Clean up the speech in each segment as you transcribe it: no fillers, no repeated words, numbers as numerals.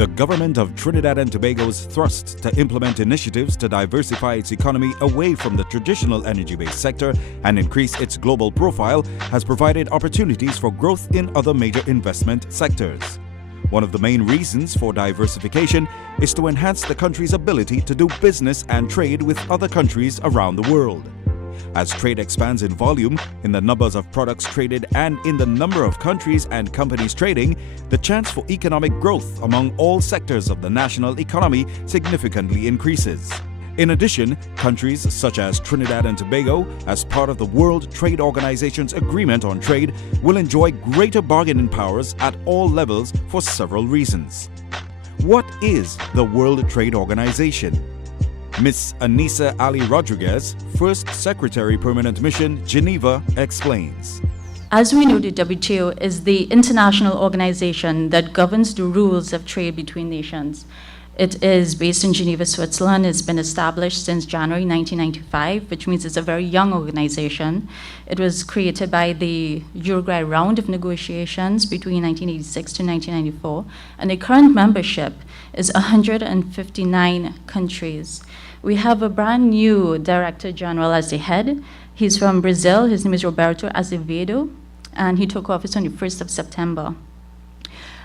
The government of Trinidad and Tobago's thrust to implement initiatives to diversify its economy away from the traditional energy-based sector and increase its global profile has provided opportunities for growth in other major investment sectors. One of the main reasons for diversification is to enhance the country's ability to do business and trade with other countries around the world. As trade expands in volume, in the numbers of products traded and in the number of countries and companies trading, the chance for economic growth among all sectors of the national economy significantly increases. In addition, countries such as Trinidad and Tobago, as part of the World Trade Organization's Agreement on Trade, will enjoy greater bargaining powers at all levels for several reasons. What is the World Trade Organization? Ms. Anissa Ali Rodriguez, First Secretary Permanent Mission, Geneva, explains. As we know, the WTO is the international organization that governs the rules of trade between nations. It is based in Geneva, Switzerland. It's been established since January 1995, which means it's a very young organization. It was created by the Uruguay round of negotiations between 1986 to 1994, and the current membership is 159 countries. We have a brand new Director General as the head. He's from Brazil. His name is Roberto Azevedo, and he took office on the 1st of September.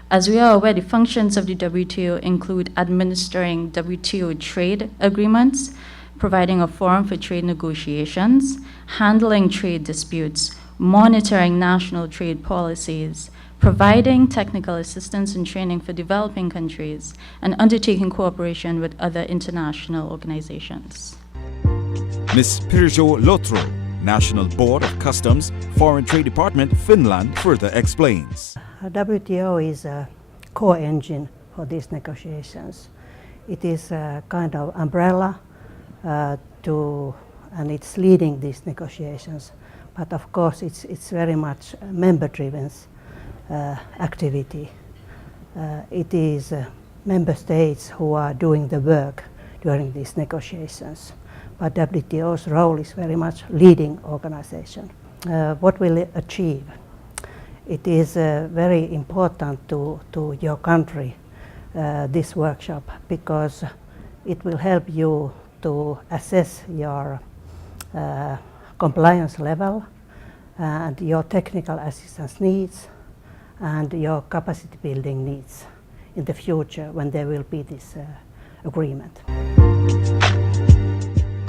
As we are aware, the functions of the WTO include administering WTO trade agreements, providing a forum for trade negotiations, handling trade disputes, monitoring national trade policies, providing technical assistance and training for developing countries, and undertaking cooperation with other international organizations. Ms. Pirjo Lotro, National Board of Customs, Foreign Trade Department, Finland, further explains. WTO is a core engine for these negotiations. It is a kind of umbrella and it's leading these negotiations. But of course, it's very much member-driven activity. It is member states who are doing the work during these negotiations. But WTO's role is very much leading organization. What will it achieve? It is very important to your country, this workshop, because it will help you to assess your compliance level and your technical assistance needs and your capacity building needs in the future when there will be this agreement.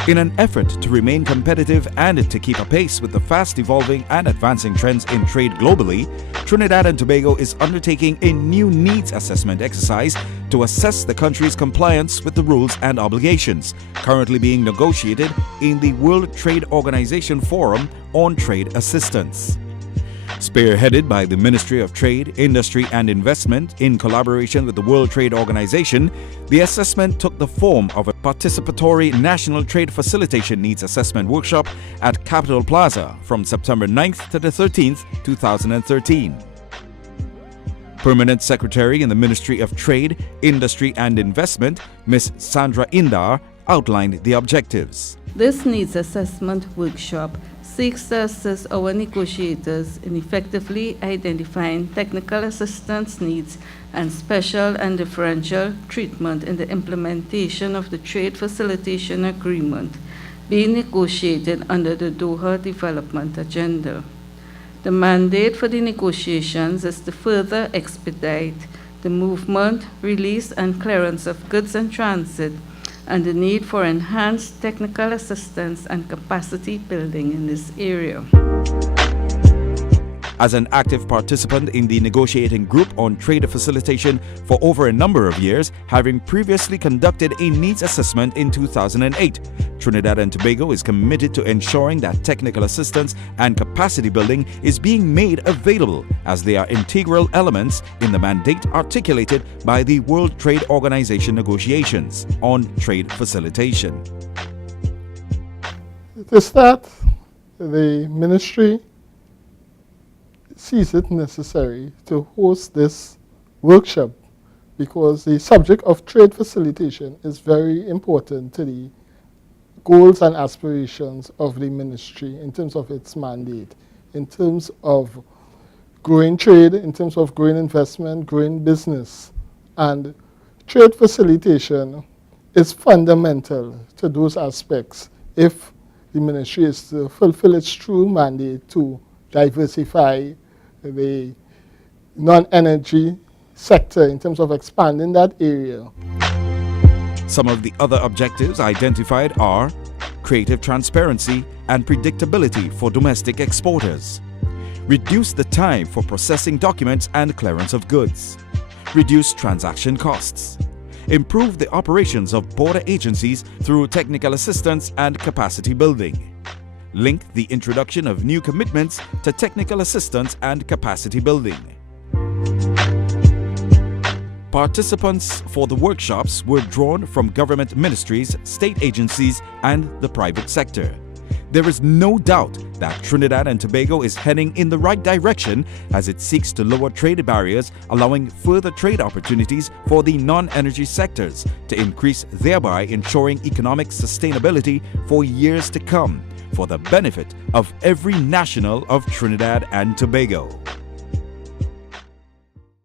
In an effort to remain competitive and to keep apace with the fast evolving and advancing trends in trade globally, Trinidad and Tobago is undertaking a new needs assessment exercise to assess the country's compliance with the rules and obligations currently being negotiated in the World Trade Organization Forum on Trade Assistance. Spearheaded by the Ministry of Trade, Industry and Investment in collaboration with the World Trade Organization, the assessment took the form of a participatory National Trade Facilitation Needs Assessment Workshop at Capital Plaza from September 9th to the 13th, 2013. Permanent Secretary in the Ministry of Trade, Industry and Investment, Ms. Sandra Indar, outlined the objectives. This needs assessment workshop seeks to assist our negotiators in effectively identifying technical assistance needs and special and differential treatment in the implementation of the Trade Facilitation Agreement being negotiated under the Doha Development Agenda. The mandate for the negotiations is to further expedite the movement, release, and clearance of goods in transit and the need for enhanced technical assistance and capacity building in this area. As an active participant in the negotiating group on trade facilitation for over a number of years, having previously conducted a needs assessment in 2008, Trinidad and Tobago is committed to ensuring that technical assistance and capacity building is being made available, as they are integral elements in the mandate articulated by the World Trade Organization negotiations on trade facilitation. To start, the ministry sees it necessary to host this workshop because the subject of trade facilitation is very important to the goals and aspirations of the ministry in terms of its mandate, in terms of growing trade, in terms of growing investment, growing business, and trade facilitation is fundamental to those aspects if the ministry is to fulfill its true mandate to diversify the non-energy sector in terms of expanding that area. Some of the other objectives identified are creative transparency and predictability for domestic exporters, reduce the time for processing documents and clearance of goods, reduce transaction costs, improve the operations of border agencies through technical assistance and capacity building, link the introduction of new commitments to technical assistance and capacity building. Participants for the workshops were drawn from government ministries, state agencies, and the private sector. There is no doubt that Trinidad and Tobago is heading in the right direction as it seeks to lower trade barriers, allowing further trade opportunities for the non-energy sectors to increase, thereby ensuring economic sustainability for years to come, for the benefit of every national of Trinidad and Tobago.